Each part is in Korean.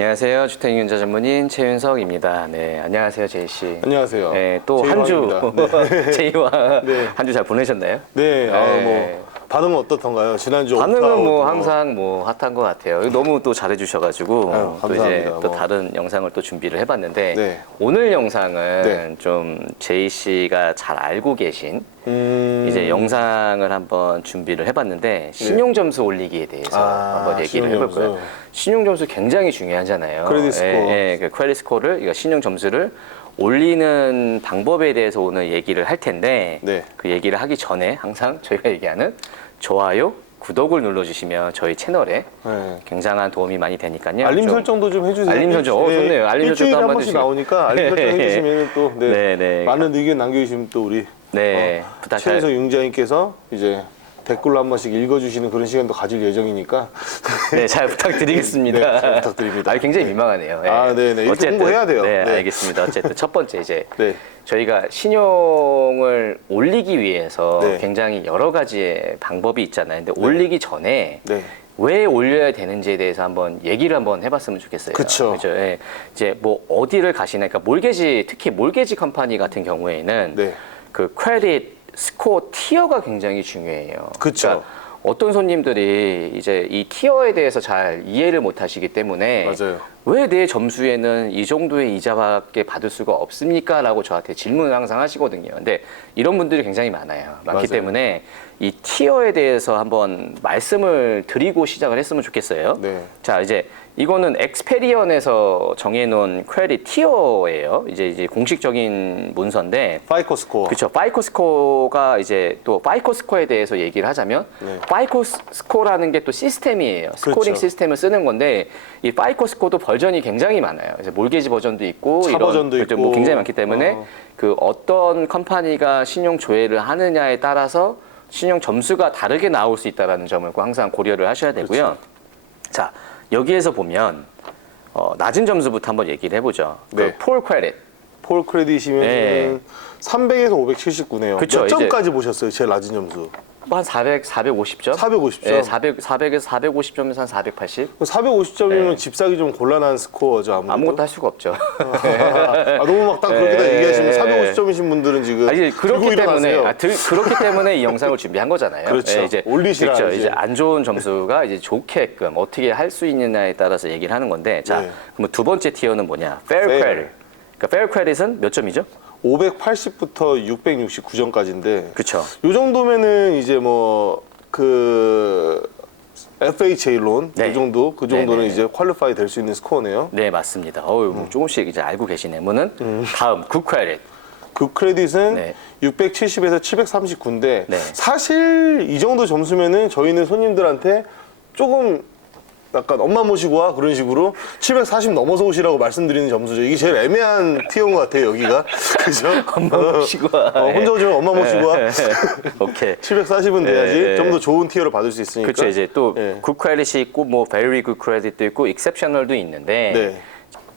안녕하세요. 주택융자 전문인 최윤석입니다. 네, 안녕하세요, 제이 씨. 안녕하세요. 네, 또 한 주 네. 제이와 네. 한 주 잘 보내셨나요? 네, 네. 반응은 어떻던가요? 지난주 반응은 뭐 항상 뭐 핫한 것 같아요. 너무 또 잘해주셔가지고 아유, 또 이제 감사합니다. 또 다른 영상을 또 준비를 해봤는데 네. 오늘 영상은 네. 좀 제이 씨가 잘 알고 계신 이제 영상을 한번 준비를 해봤는데 신용점수 올리기에 대해서 한번 얘기를 해볼 거예요. 신용점수 굉장히 중요하잖아요. 크레딧 스코어. 예, 그 크레딧 스코어를, 그러니까 신용점수를 올리는 방법에 대해서 오늘 얘기를 할 텐데 네. 그 얘기를 하기 전에 항상 저희가 얘기하는 좋아요, 구독을 눌러주시면 저희 채널에 네. 굉장한 도움이 많이 되니까요. 알림 좀 설정도 좀 해주세요. 알림 설정, 좋네요. 알림 설정도 일주일에 한 한번 번씩 해주시면. 나오니까 알림 설정 해주시면 또 네. 많은 의견 남겨주시면 또 우리 최윤석 융자님께서 이제 댓글로 한 번씩 읽어주시는 그런 시간도 가질 예정이니까 네, 잘 부탁드리겠습니다. 네, 잘 부탁드립니다. 굉장히 민망하네요. 네네. 이렇게 홍보해야 돼요. 네, 네. 알겠습니다. 어쨌든 첫 번째 이제 네. 저희가 신용을 올리기 위해서 네. 굉장히 여러 가지의 방법이 있잖아요. 근데 올리기 전에 네. 왜 올려야 되는지에 대해서 한번 얘기를 한번 해봤으면 좋겠어요. 그쵸. 그죠? 예. 이제 뭐 어디를 가시나, 그러니까 몰개지, 특히 몰개지 컴퍼니 같은 경우에는 네. 그 크레딧 스코어 티어가 굉장히 중요해요. 그쵸. 그러니까 어떤 손님들이 이제 이 티어에 대해서 잘 이해를 못 하시기 때문에 맞아요. 왜 내 점수에는 이 정도의 이자밖에 받을 수가 없습니까? 라고 저한테 질문을 항상 하시거든요. 근데 이런 분들이 굉장히 많기 맞아요. 때문에 이 티어에 대해서 한번 말씀을 드리고 시작을 했으면 좋겠어요. 네. 자, 이제 이거는 엑스페리언에서 정해놓은 크레딧 티어예요. 이제 공식적인 문서인데. 파이코 스코어. 그렇죠. 파이코 스코어가 이제 또 파이코 스코어에 대해서 얘기를 하자면 파이코 스코어라는 게 또 시스템이에요. 스코링 그렇죠. 시스템을 쓰는 건데 이 파이코 스코어도 버전이 굉장히 많아요. 그래서 몰개지 버전도 있고 차 버전도 그렇죠. 있고 뭐 굉장히 많기 때문에 그 어떤 컴퍼니가 신용 조회를 하느냐에 따라서 신용 점수가 다르게 나올 수 있다는 점을 항상 고려를 하셔야 되고요. 그렇죠. 자, 여기에서 보면 낮은 점수부터 한번 얘기를 해보죠. 네. 폴 크레딧. 폴 크레딧이면 네. 300에서 579네요. 그쵸, 몇 이제 점까지 보셨어요? 제일 낮은 점수. 한 450점? 450점? 네, 400에서 450점에서 한 480? 450점이면 네. 집 사기 좀 곤란한 스코어죠, 아무래도. 아무것도 할 수가 없죠. 너무 막 딱 그렇게 다 얘기하시면 450점이신 분들은 지금 아니, 그렇기 들고 때문에 일어나세요. 그렇기 때문에 이 영상을 준비한 거잖아요. 그렇죠. 이제 올리시라 그렇죠. 이제. 이제 안 좋은 점수가 이제 좋게끔 어떻게 할 수 있느냐에 따라서 얘기를 하는 건데, 자, 네. 그럼 두 번째 티어는 뭐냐? Fair Credit. 그러니까 Fair Credit은 몇 점이죠? 580부터 669점까지인데 그렇죠. 이 정도면은 이제 뭐 그 FHA 론 네. 그 정도는 네네. 이제 퀄리파이 될 수 있는 스코어네요. 네, 맞습니다. 조금씩 이제 알고 계시네. 뭐는 다음 Good Credit. 그 크레딧은 네. 670에서 739인데 네. 사실 이 정도 점수면은 저희는 손님들한테 조금 약간 엄마 모시고 와 그런 식으로 740 넘어서 오시라고 말씀드리는 점수죠. 이게 제일 애매한 티어인 것 같아요, 여기가. 그죠? 엄마 모시고 와. 혼자 오지만 엄마 모시고 와. 오케이. 740은 돼야지 네. 좀 더 좋은 티어를 받을 수 있으니까. 그렇죠. 이제 또 네. Good Credit이 있고 뭐 Very Good Credit도 있고 Exceptional도 있는데 네.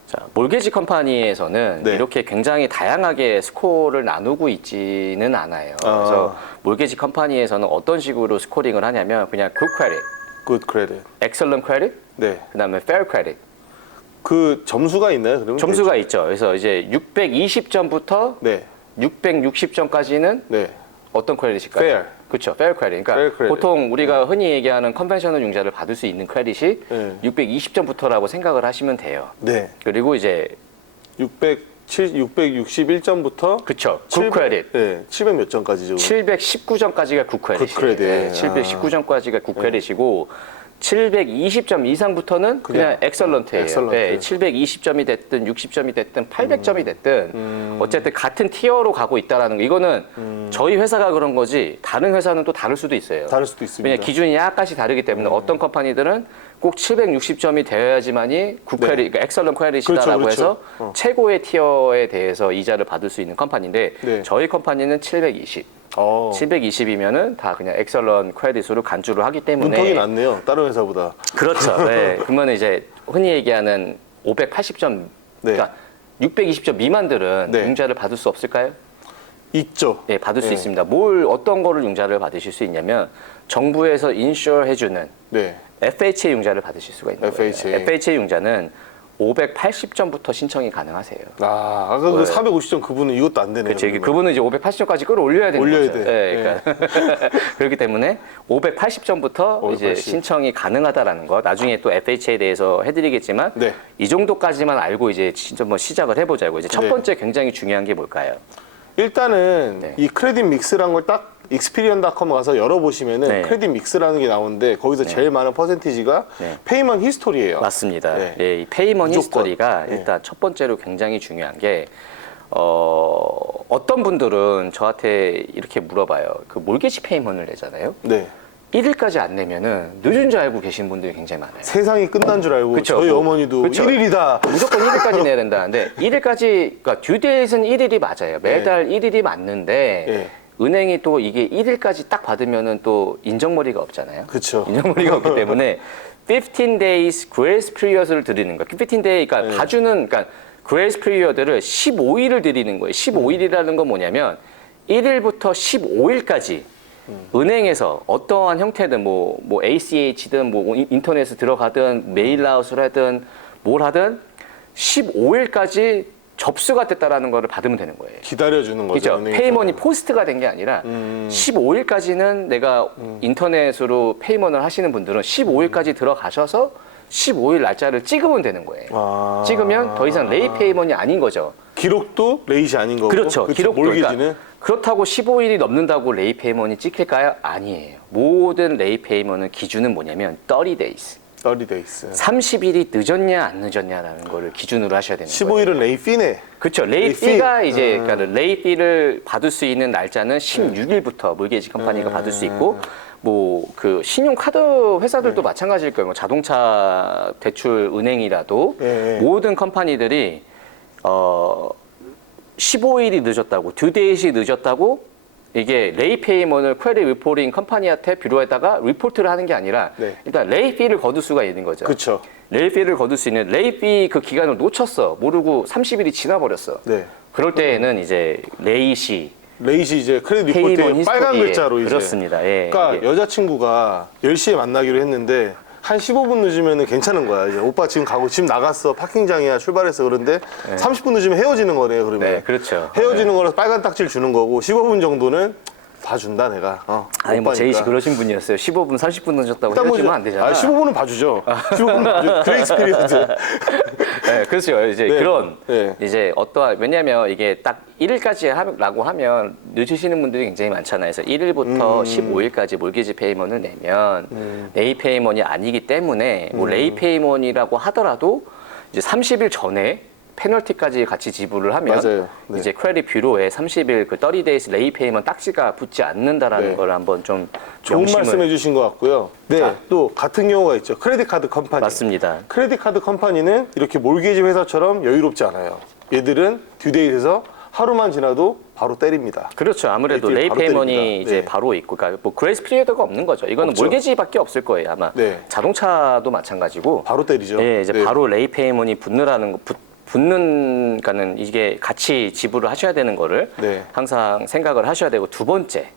자, 몰개지 컴퍼니에서는 네. 이렇게 굉장히 다양하게 스코어를 나누고 있지는 않아요. 그래서 몰개지 컴퍼니에서는 어떤 식으로 스코링을 하냐면 그냥 Good Credit, Good credit. Excellent Credit, 네. 그다음에 Fair Credit 그 점수가 있나요? 그러면 점수가 있죠. 그래서 이제 620점부터 네. 660점까지는 네. 어떤 크레딧일까요? Fair. 그렇죠. Fair Credit. 그러니까 Fair credit. 보통 우리가 흔히 얘기하는 컨벤셔널 융자를 받을 수 있는 크레딧이 네. 620점부터라고 생각을 하시면 돼요. 네. 그리고 이제 661점부터 그쵸. Good Credit. 네. 700 몇 점까지죠? 719점까지가 굿크레딧이에요. 굿크레딧. 네, 719점까지가 굿크레딧이고 720점 이상부터는 그냥 엑설런트예요. 엑설런트. 네, 720점이 됐든 60점이 됐든 800점이 됐든 어쨌든 같은 티어로 가고 있다라는 거. 이거는 저희 회사가 그런 거지 다른 회사는 또 다를 수도 있어요. 다를 수도 있습니다. 왜냐 기준이 약간씩 다르기 때문에 어떤 컴퍼니들은 꼭 760점이 되어야지만이 굿크레딧, 그러니까 엑설런 크레딧이다라고 그렇죠, 해서 그렇죠. 최고의 티어에 대해서 이자를 받을 수 있는 컴퍼니인데 네. 저희 컴퍼니는 720. 720이면은 다 그냥 엑설런 크레딧으로 간주를 하기 때문에 문턱이 낮네요. 다른 회사보다. 그렇죠. 네. 그러면 이제 흔히 얘기하는 580점, 네. 그러니까 620점 미만들은 네. 융자를 받을 수 없을까요? 있죠. 네, 받을 수 네. 있습니다. 어떤 거를 융자를 받으실 수 있냐면 정부에서 인슈어 해주는 네. FHA 융자를 받으실 수가 있는 FHA. 거예요. FHA 융자는 580점부터 신청이 가능하세요. 아까 그 450점 그분은 이것도 안 되네요. 그렇죠. 그분은 이제 580점까지 끌어올려야 되는 올려야 거죠. 돼. 네, 그러니까 그렇기 때문에 580점부터 이제 580. 신청이 가능하다라는 거. 나중에 또 FHA에 대해서 해드리겠지만 네. 이 정도까지만 알고 이제 진짜 뭐 시작을 해보자고. 이제 첫 네. 번째 굉장히 중요한 게 뭘까요? 일단은 네. 이 크레딧 믹스라는 걸 딱 익스피리언.com 가서 열어보시면은 네. 크레딧 믹스라는 게 나오는데 거기서 제일 많은 퍼센티지가 네. 페이먼 히스토리예요. 맞습니다. 네. 예, 이 페이먼 무조건. 히스토리가 네. 일단 첫 번째로 굉장히 중요한 게 어떤 분들은 저한테 이렇게 물어봐요. 그 몰게지 페이먼을 내잖아요. 네. 1일까지 안 내면은 늦은 줄 알고 계신 분들이 굉장히 많아요. 세상이 끝난 줄 알고 그쵸. 저희 뭐, 어머니도 그쵸. 1일이다. 무조건 1일까지 내야 된다는데 1일까지 그러니까 듀데이트는 1일이 맞아요. 매달 1일이 맞는데 네. 은행이 또 이게 1일까지 딱 받으면은 또 인정머리가 없잖아요. 그쵸. 인정머리가 없기 때문에 15 days grace period를 드리는 거예요. 15 day 그러니까 네. 봐주는 그러니까 grace period를 15일을 드리는 거예요. 15일이라는 건 뭐냐면 1일부터 15일까지 은행에서 어떠한 형태든 뭐 ACH든 뭐 인터넷에 들어가든 메일아웃을 하든 뭘 하든 15일까지 접수가 됐다라는 거를 받으면 되는 거예요. 기다려주는 거죠. 그렇죠. 은행에서. 페이먼이 포스트가 된 게 아니라 15일까지는 내가 인터넷으로 페이먼을 하시는 분들은 15일까지 들어가셔서 15일 날짜를 찍으면 되는 거예요. 아. 찍으면 더 이상 레이 페이먼이 아닌 거죠. 기록도 레이시 아닌 거고. 그렇죠. 기록도 몰기지는 그러니까 그렇다고 15일이 넘는다고 레이 페이먼이 찍힐까요? 아니에요. 모든 레이 페이먼은 기준은 뭐냐면 30 days. 30 days. 30일이 늦었냐 안 늦었냐라는 거를 기준으로 하셔야 되는 거예요. 15일은 레이 피네. 그렇죠. 레이 레이 피가 피. 이제 그러니까 레이 피를 받을 수 있는 날짜는 16일부터 몰게지 컴퍼니가 받을 수 있고 뭐 그 신용 카드 회사들도 마찬가지일 거예요. 뭐 자동차 대출 은행이라도 네. 모든 컴퍼니들이 15일이 늦었다고, 두 데이시 늦었다고 이게 레이 페이먼을 퀘리 리포팅 컴퍼니한테 뷰로에다가 리포트를 하는 게 아니라 네. 일단 레이 피를 거둘 수가 있는 거죠. 그렇죠. 레이 피를 거둘 수 있는 레이 피 그 기간을 놓쳤어. 모르고 30일이 지나버렸어. 네. 그럴 때에는 이제 레이시 레이시 이제 크레딧 페이먼 리포트에 빨간 히스토리에 글자로 이제. 그렇습니다. 예, 그러니까 예. 여자친구가 10시에 만나기로 했는데 한 15분 늦으면 괜찮은 거야. 이제 오빠 지금 가고 지금 나갔어. 파킹장이야. 출발했어. 그런데 30분 늦으면 헤어지는 거네요. 그러면. 네, 그렇죠. 헤어지는 거라서 빨간 딱지를 주는 거고 15분 정도는 봐준다 내가. 아니 뭐 오빠니까. 제이 씨 그러신 분이었어요. 15분, 30분 늦었다고 일단 뭐 헤어지면 안 되잖아. 15분은 봐주죠. 15분은 봐주죠. 그레이스 피리어드. 네, 그렇죠. 이제 네. 그런 네. 이제 어떠한 왜냐하면 이게 딱 1일까지라고 하면 늦으시는 분들이 굉장히 많잖아요. 그래서 1일부터 15일까지 몰게지 페이먼을 내면 레이 페이먼이 아니기 때문에 뭐 레이 페이먼이라고 하더라도 이제 30일 전에 페널티까지 같이 지불을 하면 맞아요. 네. 이제 크레딧 뷰로에 30일 그 30days 레이 페이먼 딱지가 붙지 않는다라는 네. 걸 한번 좀 좋은 명심을 말씀해 주신 것 같고요. 네. 자. 또 같은 경우가 있죠. 크레딧 카드 컴퍼니. 맞습니다. 크레딧 카드 컴퍼니는 이렇게 몰게지 회사처럼 여유롭지 않아요. 얘들은 듀데이에서 하루만 지나도 바로 때립니다. 그렇죠. 아무래도 레이 레이 바로 페이먼이 때립니다. 이제 네. 바로 있고, 그러니까 뭐 그레이스 피리어드가 없는 거죠. 이거는 없죠. 몰게지밖에 없을 거예요. 아마 네. 자동차도 마찬가지고. 바로 때리죠. 예, 이제 네. 바로 레이 페이먼이 붙는, 그러니까는 이게 같이 지불을 하셔야 되는 거를 네. 항상 생각을 하셔야 되고, 두 번째,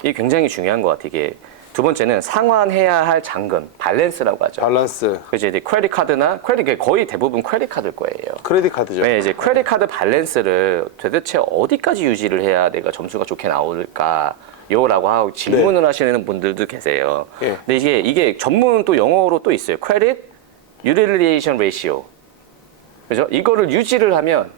이게 굉장히 중요한 것 같아요. 이게 두 번째는 상환해야 할 잔금, 밸런스라고 하죠. 밸런스. 그죠? 이제 크레딧 카드나 거의 대부분 크레딧 카드일 거예요. 크레딧 카드죠. 네, 이제 크레딧 카드 밸런스를 도대체 어디까지 유지를 해야 내가 점수가 좋게 나올까요라고 하고 질문을 하시는 분들도 계세요. 예. 근데 이게 전문 또 영어로 또 있어요. 크레딧 유틸리에이션 레이시오. 그죠? 이거를 유지를 하면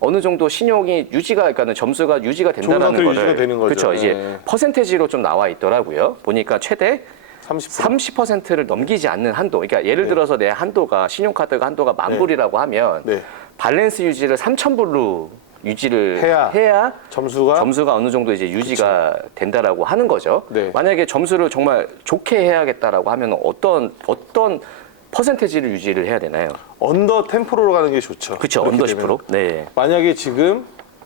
어느 정도 신용이 그러니까 점수가 유지가 된다는 상태로 거를 유지가 되는 거죠. 그렇죠. 이제 네. 퍼센테지로 좀 나와 있더라고요. 보니까 최대 30%. 30%를 넘기지 않는 한도. 그러니까 예를 들어서 내 한도가 신용카드가 한도가 10,000불이라고 하면 네. 밸런스 유지를 3,000불로 유지를 해야 점수가 어느 정도 이제 유지가 된다라고 하는 거죠. 네. 만약에 점수를 정말 좋게 해야겠다라고 하면 어떤 퍼센테지를 유지를 해야 되나요? 언더 10%로 가는 게 좋죠. 그렇죠. 그렇게 언더 되면. 10%. 네. 만약에 지금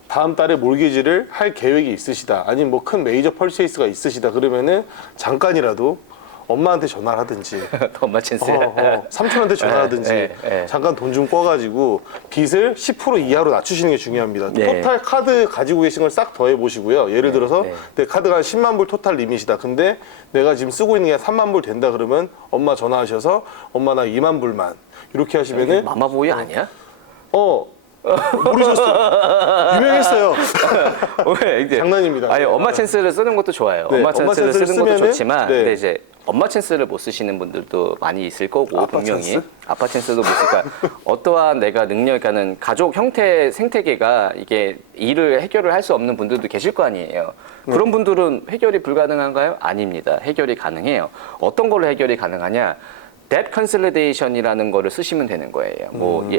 다음 달에 몰게지를 할 계획이 있으시다. 아니면 뭐 큰 메이저 펄체이스가 있으시다. 그러면은 잠깐이라도 엄마한테 전화를 하든지 엄마 찬스. 삼촌한테 전화하든지 네. 잠깐 돈 좀 꿔가지고 빚을 10% 이하로 낮추시는 게 중요합니다. 네. 토탈 카드 가지고 계신 걸 싹 더해 보시고요. 예를 들어서 네. 내 카드가 한 10만 불 토탈 리밋이다. 근데 내가 지금 쓰고 있는 게 한 3만 불 된다 그러면 엄마 전화하셔서 엄마 나 2만 불만 이렇게 하시면은 마마보이 아니야? 모르셨어요? 유명했어요. 왜 이제 장난입니다. 아니 엄마 찬스를 쓰는 것도 좋아요. 네, 엄마 찬스를 쓰는 것도 쓰면은, 좋지만, 네. 근데 이제 엄마 찬스를 못 쓰시는 분들도 많이 있을 거고 아빠 분명히 찬스? 아빠 찬스도 못 쓰니까 어떠한 내가 능력이가는 가족 형태 생태계가 이게 일을 해결을 할 수 없는 분들도 계실 거 아니에요. 그런 분들은 해결이 불가능한가요? 아닙니다. 해결이 가능해요. 어떤 걸로 해결이 가능하냐? Debt consolidation이라는 거를 쓰시면 되는 거예요.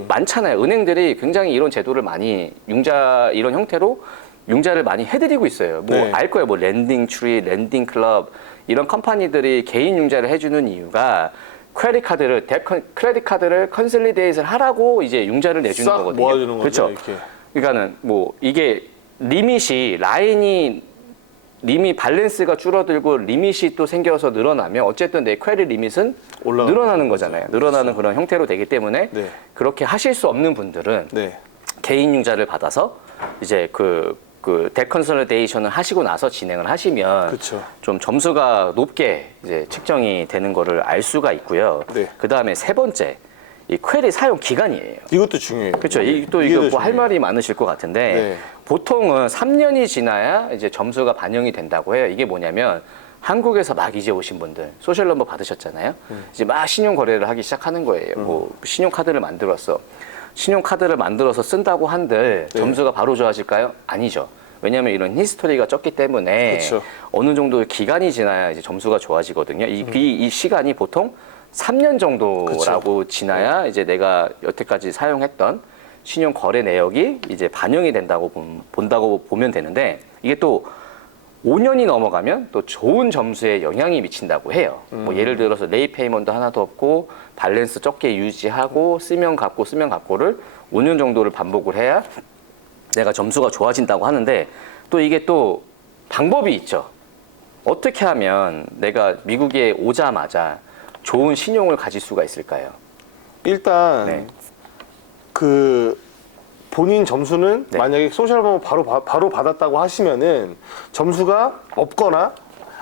많잖아요. 은행들이 굉장히 이런 제도를 많이 융자 이런 형태로 융자를 많이 해드리고 있어요. 네. 알 거예요. 랜딩 트리, 랜딩 클럽 이런 컴퍼니들이 개인 융자를 해주는 이유가 크레딧 카드를 컨솔리데이트를 하라고 이제 융자를 내주는 싹 거거든요. 모아주는 거죠. 그렇죠. 이렇게. 그러니까는 이게 리밋 밸런스가 줄어들고 리밋이 또 생겨서 늘어나면 어쨌든 내 크레딧 리밋은 올라가는 늘어나는 거잖아요. 늘어나는 그런 형태로 되기 때문에 네. 그렇게 하실 수 없는 분들은 네. 개인 융자를 받아서 이제 그 데컨솔리데이션을 하시고 나서 진행을 하시면 그쵸. 좀 점수가 높게 이제 측정이 되는 거를 알 수가 있고요. 네. 그 다음에 세 번째, 이 크레딧 사용 기간이에요. 이것도 중요해요. 그렇죠. 이게 또 더 이거 뭐 할 중요해요. 말이 많으실 것 같은데 네. 보통은 3년이 지나야 이제 점수가 반영이 된다고 해요. 이게 뭐냐면 한국에서 막 이제 오신 분들 소셜 넘버 받으셨잖아요. 이제 막 신용 거래를 하기 시작하는 거예요. 뭐 신용 카드를 만들었어. 신용 카드를 만들어서 쓴다고 한들 네. 점수가 바로 좋아질까요? 아니죠. 왜냐하면 이런 히스토리가 적기 때문에 그쵸. 어느 정도 기간이 지나야 이제 점수가 좋아지거든요. 이 시간이 보통 3년 정도라고 지나야 이제 내가 여태까지 사용했던 신용 거래 내역이 이제 반영이 된다고 본다고 보면 되는데 이게 또 5년이 넘어가면 또 좋은 점수에 영향이 미친다고 해요. 뭐 예를 들어서 레이 페이먼트 하나도 없고 밸런스 적게 유지하고 쓰면 갚고를 5년 정도를 반복을 해야 내가 점수가 좋아진다고 하는데 또 이게 또 방법이 있죠. 어떻게 하면 내가 미국에 오자마자 좋은 신용을 가질 수가 있을까요? 일단 네. 그 본인 점수는 네. 만약에 소셜범 바로 받았다고 하시면은 점수가 없거나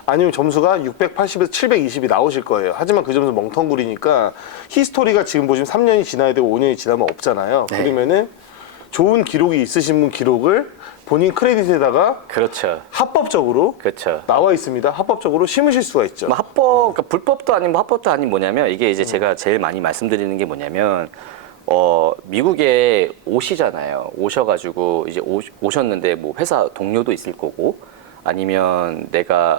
아니면 점수가 680에서 720이 나오실 거예요. 하지만 그 점수 멍텅구리니까 히스토리가 지금 보시면 3년이 지나야 되고 5년이 지나면 없잖아요. 네. 그러면은 좋은 기록이 있으신 분 기록을 본인 크레딧에다가 그렇죠. 합법적으로 그렇죠. 나와 있습니다. 합법적으로 심으실 수가 있죠. 그러니까 불법도 아니고 합법도 아닌 뭐냐면 이게 이제 제가 제일 많이 말씀드리는 게 뭐냐면 미국에 오시잖아요. 오셔가지고 이제 오셨는데 뭐 회사 동료도 있을 거고 아니면 내가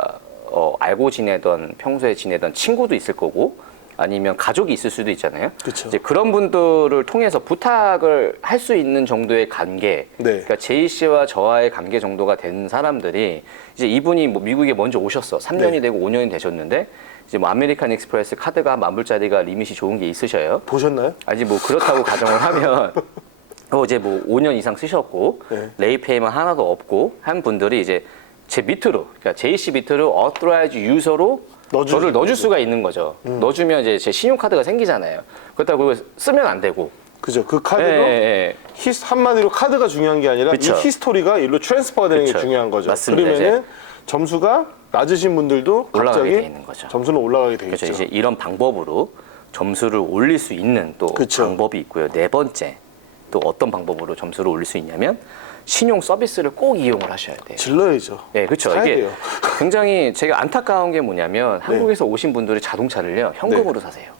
알고 지내던 평소에 지내던 친구도 있을 거고 아니면 가족이 있을 수도 있잖아요. 그쵸. 이제 그런 분들을 통해서 부탁을 할 수 있는 정도의 관계, 네. 그러니까 제이 씨와 저와의 관계 정도가 된 사람들이 이제 이분이 뭐 미국에 먼저 오셨어. 3년이 네. 되고 5년이 되셨는데 이제 뭐 아메리칸 익스프레스 카드가 10,000불짜리가 리밋이 좋은 게 있으셔요. 보셨나요? 아니 뭐 그렇다고 가정을 하면 이제 뭐 5년 이상 쓰셨고 네. 레이페이만 하나도 없고 한 분들이 이제 제 밑으로 그러니까 JC 밑으로 authorize user로 저를 넣어줄 수가 있는 거죠. 넣어주면 이제 제 신용카드가 생기잖아요. 그렇다고 그거 쓰면 안 되고. 그죠. 그 카드로 예. 한마디로 카드가 중요한 게 아니라 그쵸. 이 히스토리가 일로 트랜스퍼가 되는 그쵸. 게 중요한 거죠. 맞습니다. 그러면은 점수가 낮으신 분들도 올라가게 갑자기 돼 있는 거죠. 점수는 올라가게 돼 그렇죠. 있죠. 이제 이런 방법으로 점수를 올릴 수 있는 또 그쵸. 방법이 있고요. 네 번째 또 어떤 방법으로 점수를 올릴 수 있냐면 신용 서비스를 꼭 이용을 하셔야 돼요. 질러야죠. 네, 그렇죠. 사야 이게 돼요. 굉장히 제가 안타까운 게 뭐냐면 한국에서 오신 분들이 자동차를요 현금으로 사세요.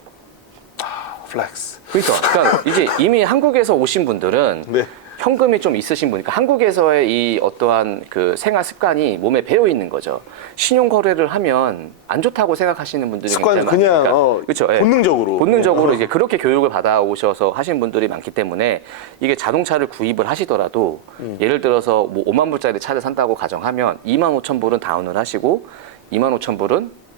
플렉스. 그러니까 이제 이미 한국에서 오신 분들은 네. 현금이 좀 있으신 분이니까 한국에서의 이 어떠한 그 생활 습관이 몸에 배어 있는 거죠. 신용 거래를 하면 안 좋다고 생각하시는 분들이 습관 굉장히 그냥 많으니까. 그렇죠. 예. 본능적으로. 본능적으로 이제 그렇게 교육을 받아 오셔서 하신 분들이 많기 때문에 이게 자동차를 구입을 하시더라도 예를 들어서 뭐 5만 불짜리 차를 산다고 가정하면 2만 5천 불은 다운을 하시고 2만 5천 불은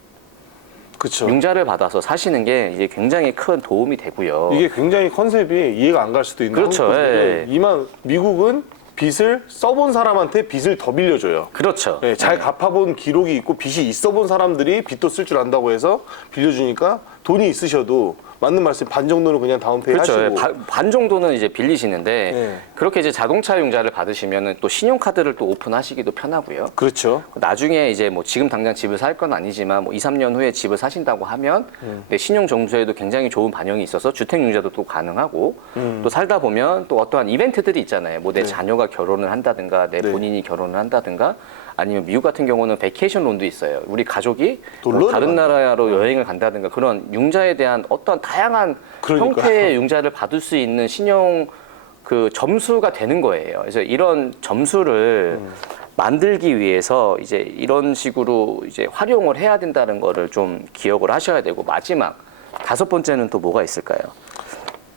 그렇죠. 융자를 받아서 사시는 게 이제 굉장히 큰 도움이 되고요. 이게 굉장히 컨셉이 이해가 안 갈 수도 있는데 그렇죠. 한국 분들은 예. 미국은 빚을 써본 사람한테 빚을 더 빌려줘요. 그렇죠. 네, 잘 갚아본 기록이 있고 빚이 있어본 사람들이 빚도 쓸 줄 안다고 해서 빌려주니까 돈이 있으셔도 맞는 말씀 반 정도는 그냥 다운페이 그렇죠. 하시고 반 정도는 이제 빌리시는데 네. 그렇게 이제 자동차 융자를 받으시면은 또 신용카드를 또 오픈하시기도 편하고요. 그렇죠. 나중에 이제 뭐 지금 당장 집을 살 건 아니지만 뭐 2, 3년 후에 집을 사신다고 하면 내 신용 점수에도 굉장히 좋은 반영이 있어서 주택 융자도 또 가능하고 또 살다 보면 또 어떠한 이벤트들이 있잖아요. 뭐 내 자녀가 결혼을 한다든가 내 네. 본인이 결혼을 한다든가 아니면 미국 같은 경우는 베케이션 론도 있어요. 우리 가족이 뭐 놀러를 다른 간다. 나라로 여행을 간다든가 그런 융자에 대한 어떤 다양한 그러니까. 형태의 융자를 받을 수 있는 신용 그 점수가 되는 거예요. 그래서 이런 점수를 만들기 위해서 이제 이런 식으로 이제 활용을 해야 된다는 거를 좀 기억을 하셔야 되고 마지막 5번째는 또 뭐가 있을까요?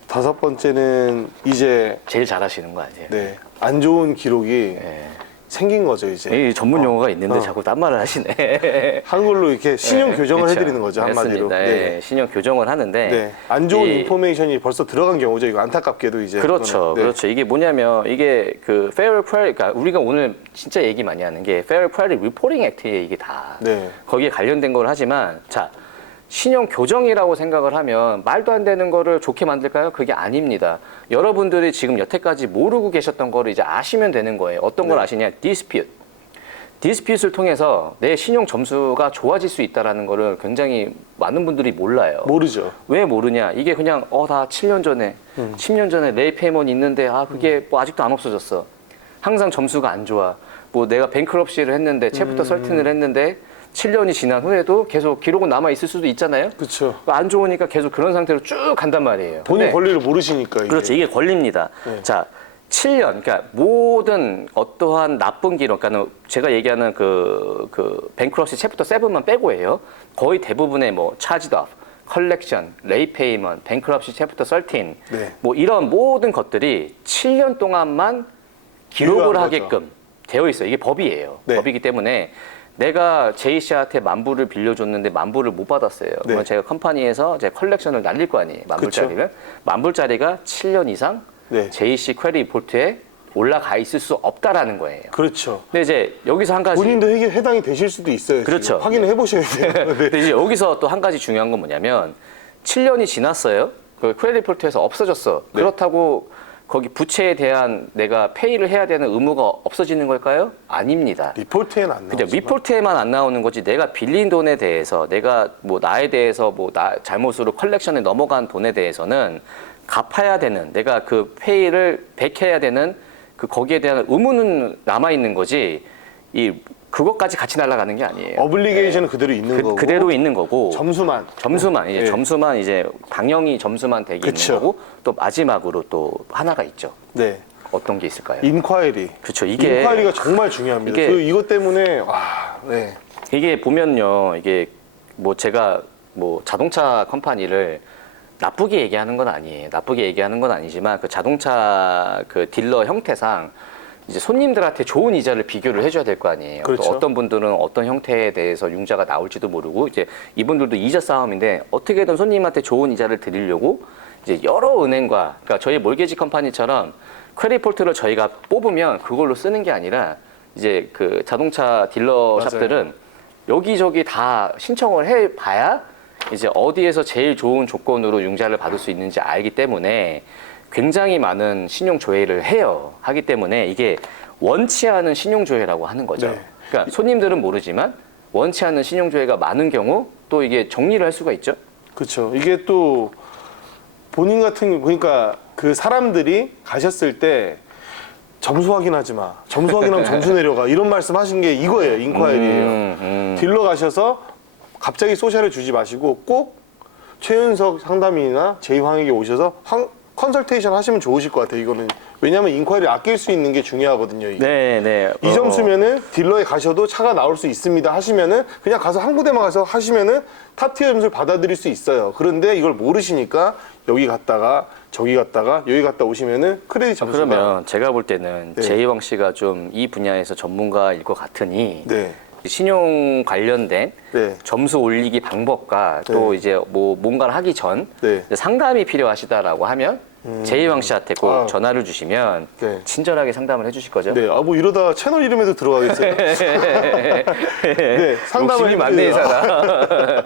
5번째는 이제 제일 잘하시는 거 아니에요? 네, 안 좋은 기록이 네. 생긴 거죠 이제. 이 전문 용어가 있는데 자꾸 딴 말을 하시네. 한글로 이렇게 신용 네, 교정을 그렇죠. 해드리는 거죠 한마디로. 맞습니다. 네, 신용 교정을 하는데 네, 안 좋은 이- 인포메이션이 벌써 들어간 경우죠. 이거 안타깝게도 이제. 그렇죠, 그거는. 네. 그렇죠. 이게 뭐냐면 이게 그 Fair Credit, 그러니까 우리가 오늘 진짜 얘기 많이 하는 게 Fair Credit Reporting Act에 이게 다 네. 거기에 관련된 걸 하지만 자 신용 교정이라고 생각을 하면 말도 안 되는 거를 좋게 만들까요? 그게 아닙니다. 여러분들이 지금 여태까지 모르고 계셨던 거를 이제 아시면 되는 거예요. 어떤 걸 네. 아시냐? Dispute. 디스피웃을 통해서 내 신용 점수가 좋아질 수 있다는 거를 굉장히 많은 분들이 몰라요. 모르죠. 왜 모르냐? 이게 그냥 다 7년 전에, 10년 전에 레이 페이먼 있는데 그게 뭐 아직도 안 없어졌어. 항상 점수가 안 좋아. 뭐 내가 뱅크럽시를 했는데 챕터 13을 했는데 7년이 지난 후에도 계속 기록은 남아 있을 수도 있잖아요. 그렇죠. 안 좋으니까 계속 그런 상태로 쭉 간단 말이에요. 본인 근데 권리를 모르시니까. 이게. 그렇죠. 이게 권리입니다. 네. 자, 7년, 그러니까 모든 어떠한 나쁜 기록, 그러니까 제가 얘기하는 그 뱅크럽시 챕터 7만 빼고예요. 거의 대부분의 뭐 차지드 오프, 컬렉션, 레이 페이먼트, 뱅크럽시 챕터 13, 네. 뭐 이런 모든 것들이 7년 동안만 기록을 유효한 하게끔 되어 있어요. 이게 법이에요. 네. 법이기 때문에 내가 제이 씨한테 10,000불을 빌려줬는데 10,000불을 못 받았어요. 그러면 네. 제가 컴퍼니에서 제 컬렉션을 날릴 거 아니에요. 10,000불짜리를. 10,000불짜리가 7년 이상 네. JC 퀘리 리포트에 올라가 있을 수 없다라는 거예요. 그렇죠. 근데 이제 여기서 한 가지 본인도 해당이 되실 수도 있어요. 지금. 그렇죠. 확인을 해보셔야 돼요. 네. 근데 이제 여기서 또 한 가지 중요한 건 뭐냐면 7년이 지났어요. 그 퀘리 리포트에서 없어졌어. 네. 그렇다고 거기 부채에 대한 내가 페이를 해야 되는 의무가 없어지는 걸까요? 아닙니다. 리포트에는 안 근데 나오죠. 리포트에만 안 나오는 거지 내가 빌린 돈에 대해서 내가 뭐 나에 대해서 뭐 나 잘못으로 컬렉션에 넘어간 돈에 대해서는 갚아야 되는 내가 그 페이를 백해야 되는 그 거기에 대한 의무는 남아 있는 거지 이 그것까지 같이 날아가는 게 아니에요. 어블리게이션은 그대로 있는 거고. 그대로 있는 거고 점수만. 이제 네. 점수만 이제 방영이 점수만 되게 그쵸. 있는 거고 또 마지막으로 또 하나가 있죠. 네. 어떤 게 있을까요? 인콰이리. 그렇죠. 이게 인콰이리가 정말 중요합니다. 이것 때문에 와, 네. 이게 보면요, 이게 뭐 제가 뭐 자동차 컴퍼니를 나쁘게 얘기하는 건 아니에요. 나쁘게 얘기하는 건 아니지만 그 자동차 그 딜러 형태상 이제 손님들한테 좋은 이자를 비교를 해줘야 될 거 아니에요. 또 그렇죠. 어떤 분들은 어떤 형태에 대해서 융자가 나올지도 모르고 이제 이분들도 이자 싸움인데 어떻게든 손님한테 좋은 이자를 드리려고 이제 여러 은행과 그러니까 저희 몰게지 컴퍼니처럼 크레디폴트를 저희가 뽑으면 그걸로 쓰는 게 아니라 이제 그 자동차 딜러샵들은 여기저기 다 신청을 해봐야 이제 어디에서 제일 좋은 조건으로 융자를 받을 수 있는지 알기 때문에 굉장히 많은 신용 조회를 해요. 하기 때문에 이게 원치 않은 신용 조회라고 하는 거죠. 네. 그러니까 손님들은 모르지만 원치 않은 신용 조회가 많은 경우 또 이게 정리를 할 수가 있죠. 그렇죠. 이게 또 본인 같은 그러니까 그 사람들이 가셨을 때 점수 확인하지 마. 점수 확인하면 점수 내려가. 이런 말씀하신 게 이거예요. 인콰이리예요. 딜러 가셔서 갑자기 소셜을 주지 마시고 꼭 최윤석 상담인이나 제이황에게 오셔서 컨설테이션 하시면 좋으실 것 같아요. 이거는 왜냐하면 인콰이리 아낄 수 있는 게 중요하거든요. 이게. 네. 이 점수면은 딜러에 가셔도 차가 나올 수 있습니다 하시면은 그냥 가서 한 군데만 가서 하시면은 탑티어 점수를 받아들일 수 있어요. 그런데 이걸 모르시니까 여기 갔다가 저기 갔다가 여기 갔다 오시면은 크레딧 점수가 그러면 제가 볼 때는 네. 제이황 씨가 좀 이 분야에서 전문가일 것 같으니 네. 신용 관련된 네. 점수 올리기 방법과 또 네. 이제 뭐 뭔가를 하기 전 네. 이제 상담이 필요하시다라고 하면 제이왕 씨한테 꼭 아. 전화를 주시면 네. 친절하게 상담을 해주실 거죠? 네, 아 뭐 이러다 채널 이름에도 들어가겠어요. 네, 상담을 욕심이 많네 이 사람.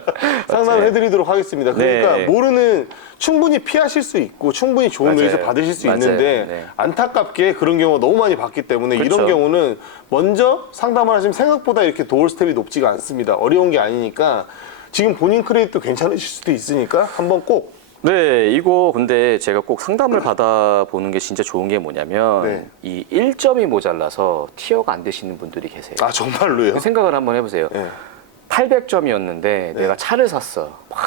상담을 해드리도록 하겠습니다. 그러니까 네. 모르는 충분히 피하실 수 있고 충분히 좋은 맞아요. 메리트 받으실 수 맞아요. 있는데 네. 안타깝게 그런 경우가 너무 많이 봤기 때문에 그렇죠. 이런 경우는 먼저 상담을 하시면 생각보다 이렇게 도울 스텝이 높지가 않습니다. 어려운 게 아니니까 지금 본인 크레딧도 괜찮으실 수도 있으니까 한번 꼭 네, 이거 근데 제가 꼭 상담을 받아보는 게 진짜 좋은 게 뭐냐면 네. 이 1점이 모자라서 티어가 안 되시는 분들이 계세요. 아 정말로요? 그 생각을 한번 해보세요. 네. 800점이었는데 내가 차를 샀어. 막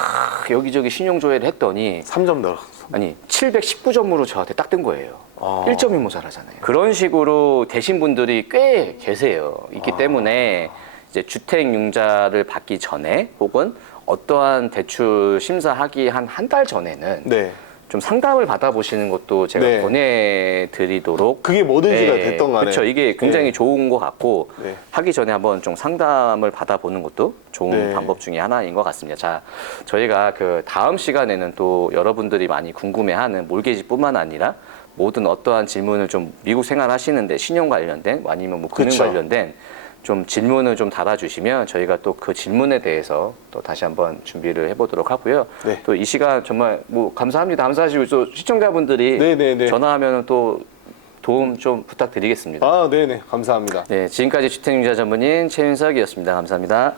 여기저기 신용조회를 했더니 3점 넣었어. 아니 719점으로 저한테 딱 뜬 거예요. 아. 1점이 모자라잖아요. 그런 식으로 되신 분들이 꽤 계세요. 있기 때문에 이제 주택융자를 받기 전에 혹은 어떠한 대출 심사하기 한 달 전에는 네. 좀 상담을 받아보시는 것도 제가 네. 보내드리도록 그게 뭐든지가 됐던 간에. 그렇죠. 이게 굉장히 네. 좋은 것 같고 네. 하기 전에 한번 좀 상담을 받아보는 것도 좋은 네. 방법 중에 하나인 것 같습니다. 자, 저희가 그 다음 시간에는 또 여러분들이 많이 궁금해하는 몰개지뿐만 아니라 모든 어떠한 질문을 좀 미국 생활하시는데 신용 관련된 아니면 뭐 금융 그쵸. 관련된 좀 질문을 좀 달아주시면 저희가 또 그 질문에 대해서 또 다시 한번 준비를 해보도록 하고요. 네. 또 이 시간 정말 뭐 감사합니다. 감사하시고 또 시청자분들이 네네네. 전화하면 또 도움 좀 부탁드리겠습니다. 아, 네네. 감사합니다. 네, 지금까지 주택융자 전문인 최윤석이었습니다. 감사합니다.